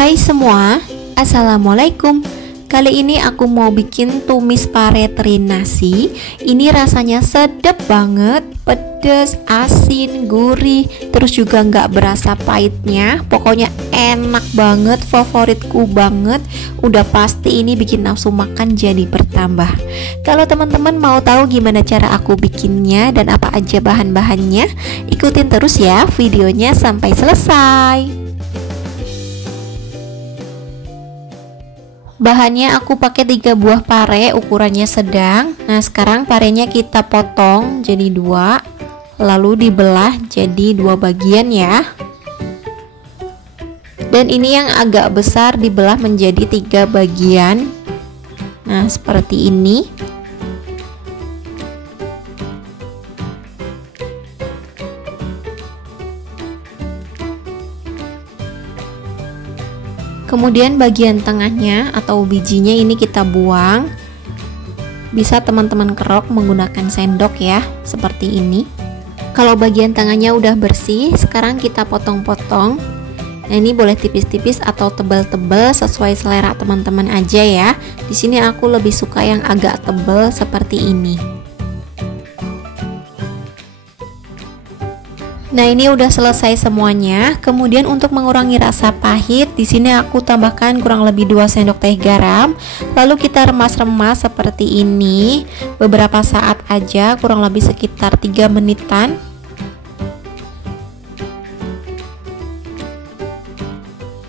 Hai semua, Assalamualaikum. Kali ini aku mau bikin tumis pare teri nasi. Ini rasanya sedap banget, pedas, asin, gurih, terus juga nggak berasa pahitnya. Pokoknya enak banget, favoritku banget. Udah pasti ini bikin nafsu makan jadi bertambah. Kalau teman-teman mau tahu gimana cara aku bikinnya dan apa aja bahan-bahannya, ikutin terus ya videonya sampai selesai. Bahannya aku pakai 3 buah pare, ukurannya sedang. Nah, sekarang parenya kita potong jadi 2, lalu dibelah jadi 2 bagian ya. Dan ini yang agak besar dibelah menjadi 3 bagian. Nah, seperti ini. Kemudian bagian tengahnya atau bijinya ini kita buang. Bisa teman-teman kerok menggunakan sendok ya, seperti ini. Kalau bagian tengahnya udah bersih, sekarang kita potong-potong. Nah, ini boleh tipis-tipis atau tebal-tebal sesuai selera teman-teman aja ya. Di sini aku lebih suka yang agak tebal seperti ini. Nah, ini udah selesai semuanya. Kemudian untuk mengurangi rasa pahit, di sini aku tambahkan kurang lebih 2 sendok teh garam. Lalu kita remas-remas seperti ini beberapa saat aja, kurang lebih sekitar 3 menitan.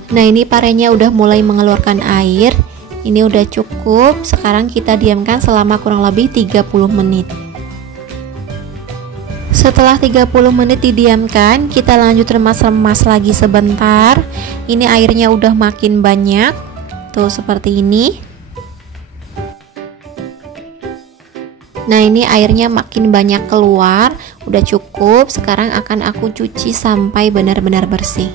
Nah, ini parenya udah mulai mengeluarkan air. Ini udah cukup. Sekarang kita diamkan selama kurang lebih 30 menit. Setelah 30 menit didiamkan, kita lanjut remas-remas lagi sebentar. Ini airnya udah makin banyak. Tuh, seperti ini. Nah, ini airnya makin banyak keluar. Udah cukup. Sekarang akan aku cuci sampai benar-benar bersih.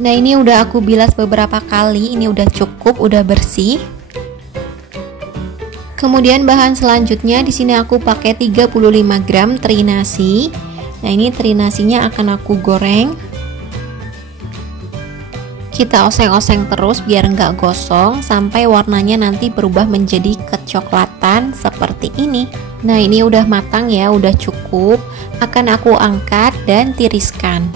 Nah, ini udah aku bilas beberapa kali, ini udah cukup, udah bersih. Kemudian bahan selanjutnya di sini aku pakai 35 gram teri nasi. Nah, ini teri nasinya akan aku goreng. Kita oseng-oseng terus biar nggak gosong sampai warnanya nanti berubah menjadi kecoklatan seperti ini. Nah, ini udah matang ya, udah cukup. Akan aku angkat dan tiriskan.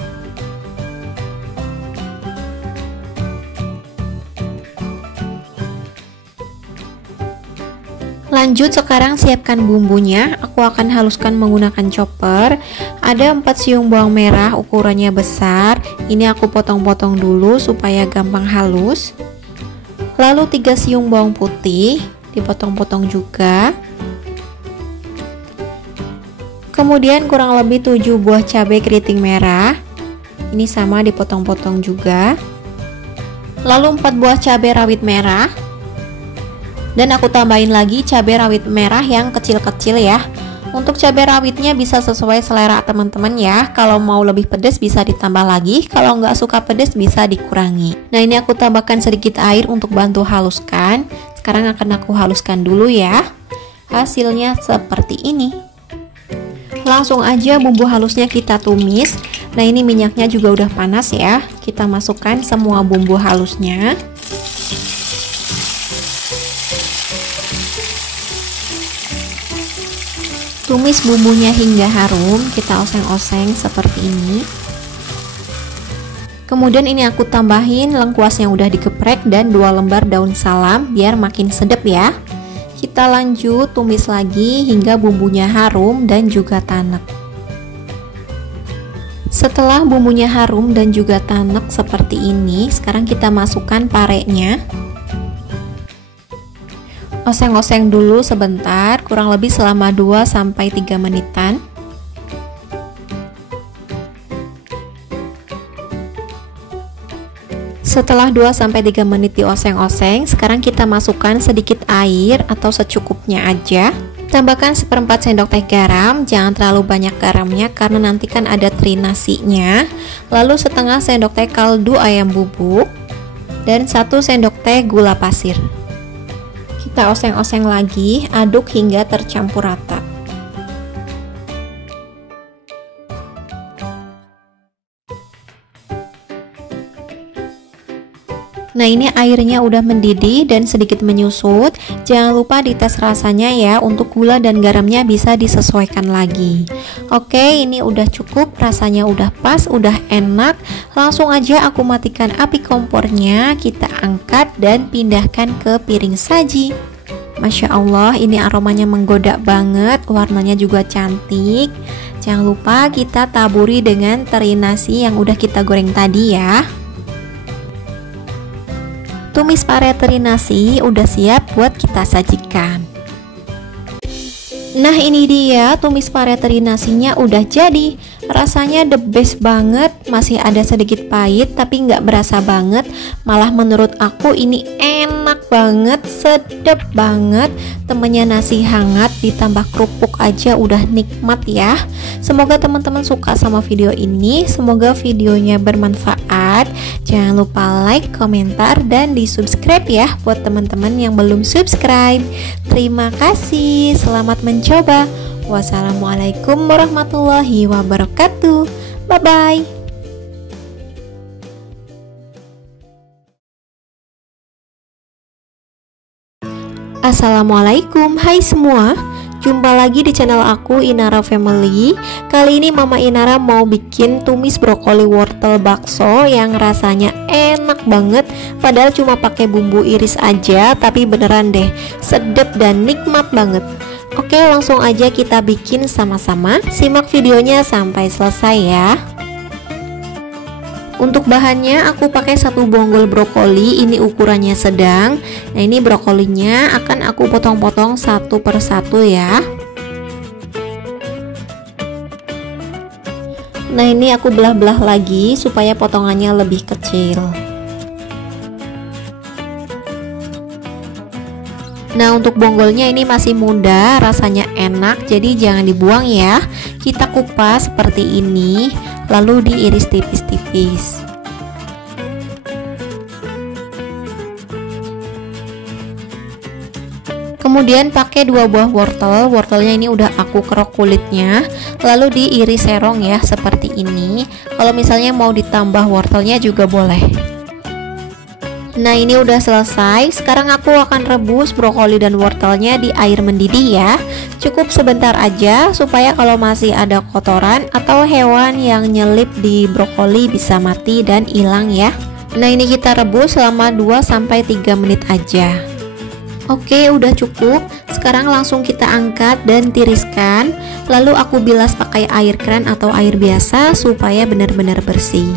Lanjut, sekarang siapkan bumbunya. Aku akan haluskan menggunakan chopper. Ada 4 siung bawang merah ukurannya besar. Ini aku potong-potong dulu supaya gampang halus. Lalu 3 siung bawang putih dipotong-potong juga. Kemudian kurang lebih 7 buah cabai keriting merah. Ini sama dipotong-potong juga. Lalu 4 buah cabai rawit merah. Dan aku tambahin lagi cabai rawit merah yang kecil-kecil ya. Untuk cabai rawitnya bisa sesuai selera teman-teman ya. Kalau mau lebih pedas bisa ditambah lagi. Kalau nggak suka pedas bisa dikurangi. Nah, ini aku tambahkan sedikit air untuk bantu haluskan. Sekarang akan aku haluskan dulu ya. Hasilnya seperti ini. Langsung aja bumbu halusnya kita tumis. Nah, ini minyaknya juga udah panas ya. Kita masukkan semua bumbu halusnya. Tumis bumbunya hingga harum, kita oseng-oseng seperti ini. Kemudian ini aku tambahin lengkuas yang udah digeprek dan 2 lembar daun salam biar makin sedap ya. Kita lanjut tumis lagi hingga bumbunya harum dan juga tanek. Setelah bumbunya harum dan juga tanek seperti ini, sekarang kita masukkan parenya. Oseng-oseng dulu sebentar, kurang lebih selama 2-3 menitan. Setelah 2-3 menit dioseng-oseng, sekarang kita masukkan sedikit air atau secukupnya aja. Tambahkan 1/4 sendok teh garam, jangan terlalu banyak garamnya karena nanti kan ada teri nasinya. Lalu setengah sendok teh kaldu ayam bubuk dan 1 sendok teh gula pasir. Kita oseng-oseng lagi, aduk hingga tercampur rata. Nah, ini airnya udah mendidih dan sedikit menyusut. Jangan lupa dites rasanya ya, untuk gula dan garamnya bisa disesuaikan lagi. Oke, ini udah cukup, rasanya udah pas, udah enak. Langsung aja aku matikan api kompornya, kita angkat dan pindahkan ke piring saji. Masya Allah, ini aromanya menggoda banget, warnanya juga cantik. Jangan lupa kita taburi dengan teri nasi yang udah kita goreng tadi ya. Tumis pare teri nasi udah siap buat kita sajikan. Nah, ini dia tumis pare teri nasinya udah jadi. Rasanya the best banget, masih ada sedikit pahit tapi nggak berasa banget. Malah menurut aku ini enak banget, sedap banget. Temennya nasi hangat ditambah kerupuk aja udah nikmat ya. Semoga teman-teman suka sama video ini, semoga videonya bermanfaat. Jangan lupa like, komentar, dan di subscribe ya buat teman-teman yang belum subscribe. Terima kasih, selamat mencoba. Wassalamualaikum warahmatullahi wabarakatuh. Bye bye. Assalamualaikum, hai semua. Jumpa lagi di channel aku, Inara Family. Kali ini Mama Inara mau bikin tumis brokoli wortel bakso yang rasanya enak banget. Padahal cuma pakai bumbu iris aja, tapi beneran deh, sedap dan nikmat banget. Oke, langsung aja kita bikin sama-sama. Simak videonya sampai selesai ya. Untuk bahannya aku pakai 1 bonggol brokoli, ini ukurannya sedang. Nah, ini brokolinya akan aku potong-potong satu per satu ya. Nah, ini aku belah-belah lagi supaya potongannya lebih kecil. Nah, untuk bonggolnya ini masih muda, rasanya enak, jadi jangan dibuang ya. Kita kupas seperti ini, lalu diiris tipis-tipis. Kemudian pakai 2 buah wortel. Wortelnya ini udah aku kerok kulitnya, lalu diiris serong ya, seperti ini. Kalau misalnya mau ditambah wortelnya juga boleh. Nah, ini udah selesai. Sekarang aku akan rebus brokoli dan wortelnya di air mendidih ya. Cukup sebentar aja supaya kalau masih ada kotoran atau hewan yang nyelip di brokoli bisa mati dan hilang ya. Nah, ini kita rebus selama 2-3 menit aja. Oke, udah cukup. Sekarang langsung kita angkat dan tiriskan. Lalu aku bilas pakai air keran atau air biasa supaya benar-benar bersih.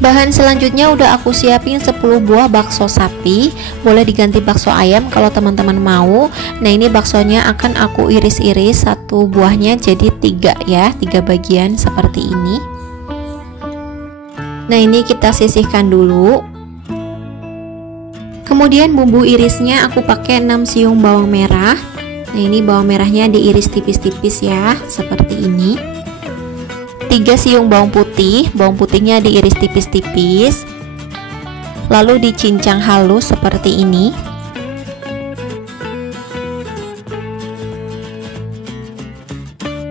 Bahan selanjutnya udah aku siapin 10 buah bakso sapi. Boleh diganti bakso ayam kalau teman-teman mau. Nah, ini baksonya akan aku iris-iris, satu buahnya jadi 3 ya, 3 bagian seperti ini. Nah, ini kita sisihkan dulu. Kemudian bumbu irisnya aku pakai 6 siung bawang merah. Nah, ini bawang merahnya diiris tipis-tipis ya, seperti ini. 3 siung bawang putihnya diiris tipis-tipis, lalu dicincang halus seperti ini.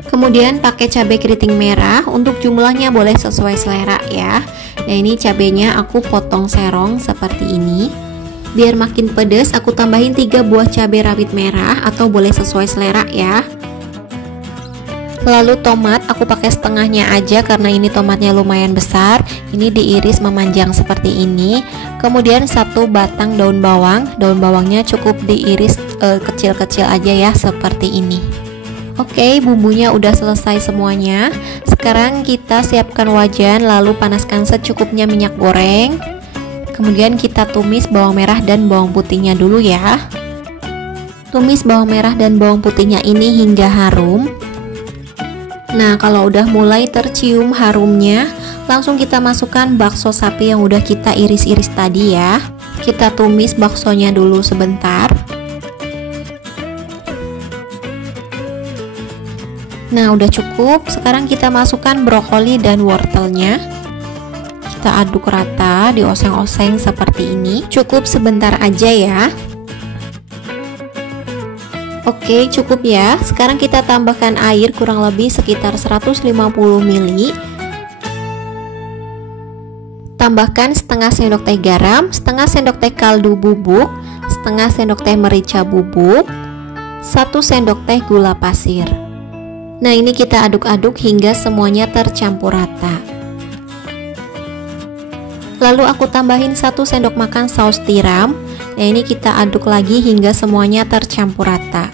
Kemudian pakai cabai keriting merah, untuk jumlahnya boleh sesuai selera ya. Nah, ini cabenya aku potong serong seperti ini. Biar makin pedas, aku tambahin 3 buah cabai rawit merah atau boleh sesuai selera ya. Lalu tomat aku pakai setengahnya aja karena ini tomatnya lumayan besar. Ini diiris memanjang seperti ini. Kemudian 1 batang daun bawang. Daun bawangnya cukup diiris kecil-kecil aja ya, seperti ini. Oke, bumbunya udah selesai semuanya. Sekarang kita siapkan wajan, lalu panaskan secukupnya minyak goreng. Kemudian kita tumis bawang merah dan bawang putihnya dulu ya. Tumis bawang merah dan bawang putihnya ini hingga harum. Nah, kalau udah mulai tercium harumnya, langsung kita masukkan bakso sapi yang udah kita iris-iris tadi ya. Kita tumis baksonya dulu sebentar. Nah, udah cukup. Sekarang kita masukkan brokoli dan wortelnya. Kita aduk rata, dioseng-oseng seperti ini. Cukup sebentar aja ya. Oke, cukup ya. Sekarang kita tambahkan air kurang lebih sekitar 150 ml. tambahkan setengah sendok teh garam, setengah sendok teh kaldu bubuk, setengah sendok teh merica bubuk, 1 sendok teh gula pasir. Nah, ini kita aduk-aduk hingga semuanya tercampur rata. Lalu aku tambahin 1 sendok makan saus tiram. Nah, ini kita aduk lagi hingga semuanya tercampur rata.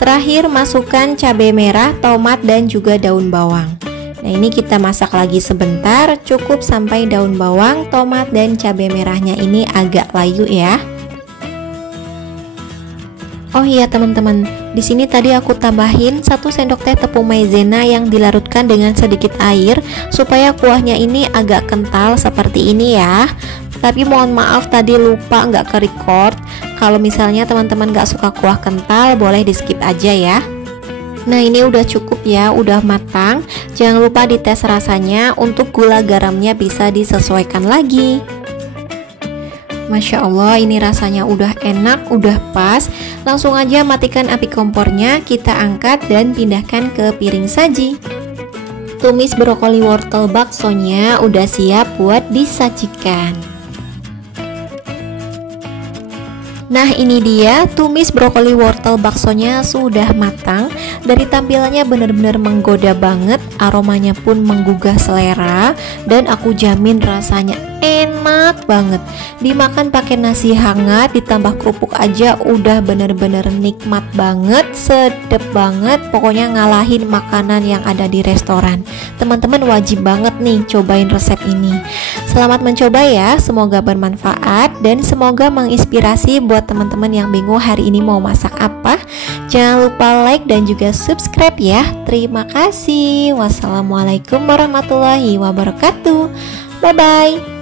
Terakhir masukkan cabai merah, tomat, dan juga daun bawang. Nah, ini kita masak lagi sebentar, cukup sampai daun bawang, tomat, dan cabai merahnya ini agak layu ya. Oh iya teman-teman, di sini tadi aku tambahin 1 sendok teh tepung maizena yang dilarutkan dengan sedikit air supaya kuahnya ini agak kental seperti ini ya. Tapi mohon maaf tadi lupa nggak ke record. Kalau misalnya teman-teman nggak suka kuah kental, boleh di skip aja ya. Nah, ini udah cukup ya, udah matang. Jangan lupa dites rasanya, untuk gula garamnya bisa disesuaikan lagi. Masya Allah, ini rasanya udah enak, udah pas. Langsung aja matikan api kompornya, kita angkat dan pindahkan ke piring saji. Tumis brokoli wortel baksonya udah siap buat disajikan. Nah, ini dia tumis brokoli wortel baksonya sudah matang. Dari tampilannya benar-benar menggoda banget, aromanya pun menggugah selera, dan aku jamin rasanya enak banget. Dimakan pakai nasi hangat ditambah kerupuk aja udah bener-bener nikmat banget, sedep banget, pokoknya ngalahin makanan yang ada di restoran. Teman-teman wajib banget nih cobain resep ini. Selamat mencoba ya, semoga bermanfaat dan semoga menginspirasi buat teman-teman yang bingung hari ini mau masak apa. Jangan lupa like dan juga subscribe ya. Terima kasih. Wassalamualaikum warahmatullahi wabarakatuh. Bye bye.